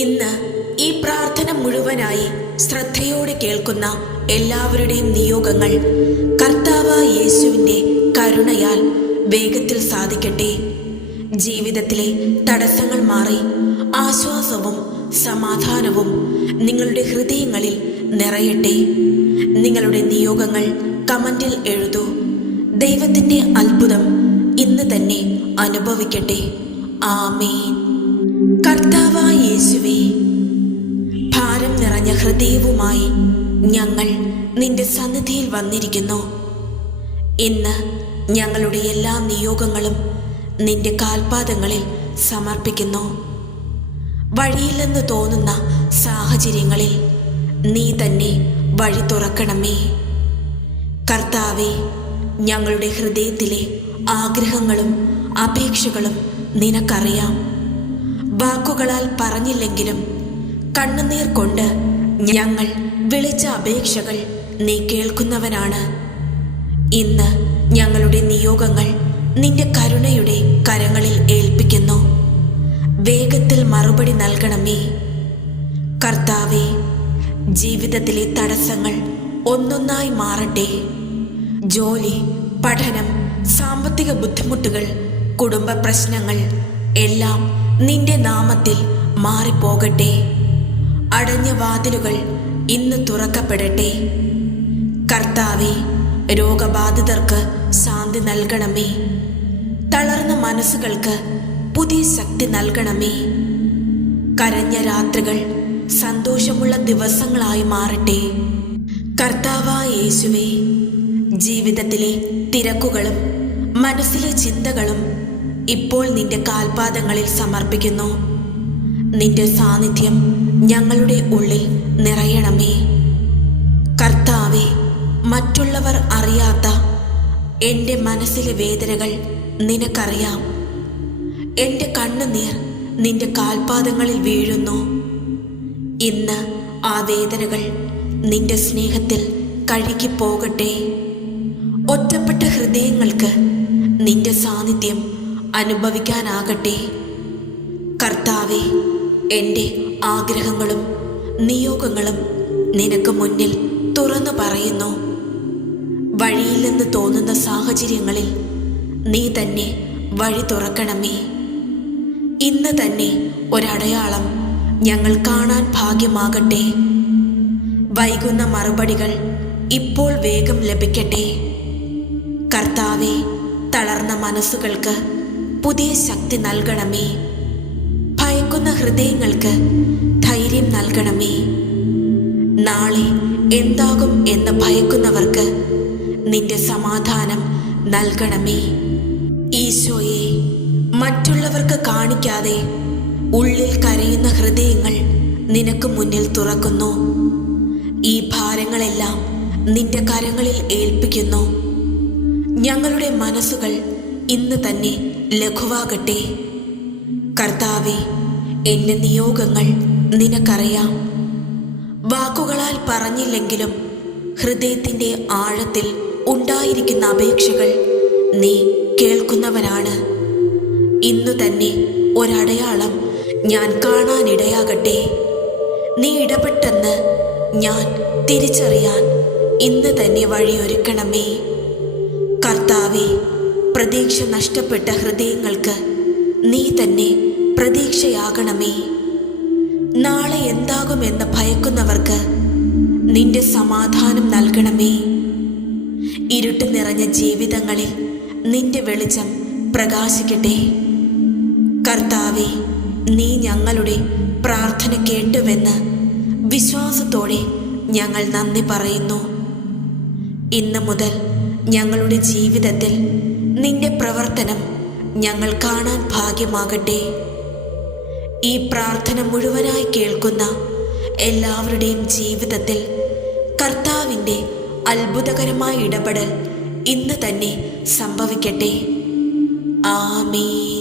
ഇന്ന് ഈ പ്രാർത്ഥന മുഴുവനായി ശ്രദ്ധയോടെ കേൾക്കുന്ന എല്ലാവരുടെയും നിയോഗങ്ങൾ കർത്താവായ യേശുവിൻ്റെ കരുണയാൽ വേഗത്തിൽ സാധിക്കട്ടെ. ജീവിതത്തിലെ തടസ്സങ്ങൾ മാറി ആശ്വാസവും സമാധാനവും നിങ്ങളുടെ ഹൃദയങ്ങളിൽ നിറയട്ടെ. നിങ്ങളുടെ നിയോഗങ്ങൾ കമന്റിൽ എഴുതൂ. ദൈവത്തിൻ്റെ അത്ഭുതം ഇന്ന് തന്നെ അനുഭവിക്കട്ടെ. ആമേൻ. കർത്താവായ യേശുവേ, ഭാരം നിറഞ്ഞ ഹൃദയവുമായി ഞങ്ങൾ നിന്റെ സന്നിധിയിൽ വന്നിരിക്കുന്നു. ഇന്ന് ഞങ്ങളുടെ എല്ലാ നിയോഗങ്ങളും നിന്റെ കാൽപാദങ്ങളിൽ സമർപ്പിക്കുന്നു. വഴിയില്ലെന്ന് തോന്നുന്ന സാഹചര്യങ്ങളിൽ നീ തന്നെ വഴി തുറക്കണമേ. കർത്താവേ, ഞങ്ങളുടെ ഹൃദയത്തിലെ ആഗ്രഹങ്ങളും അപേക്ഷകളും നിനക്കറിയാം. വാക്കുകളാൽ പറഞ്ഞില്ലെങ്കിലും കണ്ണുനീർ കൊണ്ട് ഞങ്ങൾ വിളിച്ച അപേക്ഷകൾ നീ കേൾക്കുന്നവനാണ്. ഇന്ന് ഞങ്ങളുടെ നിയോഗങ്ങൾ നിന്റെ കരുണയുടെ കരങ്ങളിൽ ഏൽപ്പിക്കുന്നു. വേഗത്തിൽ മറുപടി നൽകണമേ. കർത്താവേ, ജീവിതത്തിലെ തടസ്സങ്ങൾ ഒന്നൊന്നായി മാറട്ടെ. ജോലി, പഠനം, സാമ്പത്തിക ബുദ്ധിമുട്ടുകൾ, കുടുംബ പ്രശ്നങ്ങൾ എല്ലാം നിന്റെ നാമത്തിൽ മാറിപ്പോകട്ടെ. അടഞ്ഞ വാതിലുകൾ ഇന്ന് തുറക്കപ്പെടട്ടെ. കർത്താവേ, രോഗബാധിതർക്ക് ശാന്തി നൽകണമേ. തളർന്ന മനസ്സുകൾക്ക് പുതിയ ശക്തി നൽകണമേ. കരഞ്ഞ രാത്രികൾ സന്തോഷമുള്ള ദിവസങ്ങളായി മാറട്ടെ. കർത്താവായ യേശുവേ, ജീവിതത്തിലെ തിരക്കുകളും മനസ്സിലെ ചിന്തകളും ഇപ്പോൾ നിന്റെ കാൽപാദങ്ങളിൽ സമർപ്പിക്കുന്നു. നിന്റെ സാന്നിധ്യം ഞങ്ങളുടെ ഉള്ളിൽ നിറയണമേ. കർത്താവേ, മറ്റുള്ളവർ അറിയാത്ത എൻ്റെ മനസ്സിലെ വേദനകൾ നിനക്കറിയാം. എൻ്റെ കണ്ണുനീർ നിന്റെ കാൽപാദങ്ങളിൽ വീഴുന്നു. ഇന്ന് ആ വേദനകൾ നിന്റെ സ്നേഹത്തിൽ കഴുകിപ്പോകട്ടെ. ഒറ്റപ്പെട്ട ഹൃദയങ്ങൾക്ക് നിന്റെ സാന്നിധ്യം അനുഭവിക്കാനാകട്ടെ. കർത്താവേ, എൻ്റെ ആഗ്രഹങ്ങളും നിയോഗങ്ങളും നിനക്ക് മുന്നിൽ തുറന്നു പറയുന്നു. വഴിയില്ലെന്ന് തോന്നുന്ന സാഹചര്യങ്ങളിൽ നീ തന്നെ വഴി തുറക്കണമേ. ഇന്ന് തന്നെ ഒരടയാളം ഞങ്ങൾ കാണാൻ ഭാഗ്യമാകട്ടെ. വൈകുന്ന മറുപടികൾ ഇപ്പോൾ വേഗം ലഭിക്കട്ടെ. കർത്താവേ, തളർന്ന മനസ്സുകൾക്ക് പുതിയ ശക്തി നൽകണമേ. ഭയക്കുന്ന ഹൃദയങ്ങൾക്ക് ധൈര്യം നൽകണമേ. നാളെ എന്താകും എന്ന് ഭയക്കുന്നവർക്ക് നിന്റെ സമാധാനം നൽകണമേ. ഈശോയെ, മറ്റുള്ളവർക്ക് കാണിക്കാതെ ഉള്ളിൽ കരയുന്ന ഹൃദയങ്ങൾ നിനക്ക് മുന്നിൽ തുറക്കുന്നു. ഈ ഭാരങ്ങളെല്ലാം നിന്റെ കരങ്ങളിൽ ഏൽപ്പിക്കുന്നു. ഞങ്ങളുടെ മനസ്സുകൾ ഇന്ന് തന്നെ ലഘുവാകട്ടെ. കർത്താവേ, എൻ്റെ നിയോഗങ്ങൾ നിനക്കറിയാം. വാക്കുകളാൽ പറഞ്ഞില്ലെങ്കിലും ഹൃദയത്തിൻ്റെ ആഴത്തിൽ ഉണ്ടായിരിക്കുന്ന അപേക്ഷകൾ നീ കേൾക്കുന്നവനാണ്. ഇന്നു തന്നെ ഒരടയാളം ഞാൻ കാണാനിടയാകട്ടെ. നീ ഇടപെട്ടെന്ന് ഞാൻ തിരിച്ചറിയാൻ ഇന്ന് തന്നെ വഴിയൊരുക്കണമേ. കർത്താവേ, പ്രതീക്ഷ നഷ്ടപ്പെട്ട ഹൃദയങ്ങൾക്ക് നീ തന്നെ പ്രതീക്ഷയാകണമേ. നാളെ എന്താകുമെന്ന് ഭയക്കുന്നവർക്ക് നിന്റെ സമാധാനം നൽകണമേ. ഇരുട്ട് നിറഞ്ഞ ജീവിതങ്ങളിൽ നിന്റെ വെളിച്ചം പ്രകാശിക്കട്ടെ. കർത്താവേ, നീ ഞങ്ങളുടെ പ്രാർത്ഥന കേട്ടുവെന്ന് വിശ്വാസത്തോടെ ഞങ്ങൾ നന്ദി പറയുന്നു. ഇന്നു മുതൽ ഞങ്ങളുടെ ജീവിതത്തിൽ നിന്റെ പ്രവർത്തനം ഞങ്ങൾ കാണാൻ ഭാഗ്യമാകട്ടെ. ഈ പ്രാർത്ഥന മുഴുവനായി കേൾക്കുന്ന എല്ലാവരുടെയും ജീവിതത്തിൽ കർത്താവിൻ്റെ അത്ഭുതകരമായ ഇടപെടൽ ഇന്ന് തന്നെ സംഭവിക്കട്ടെ. ആമേൻ.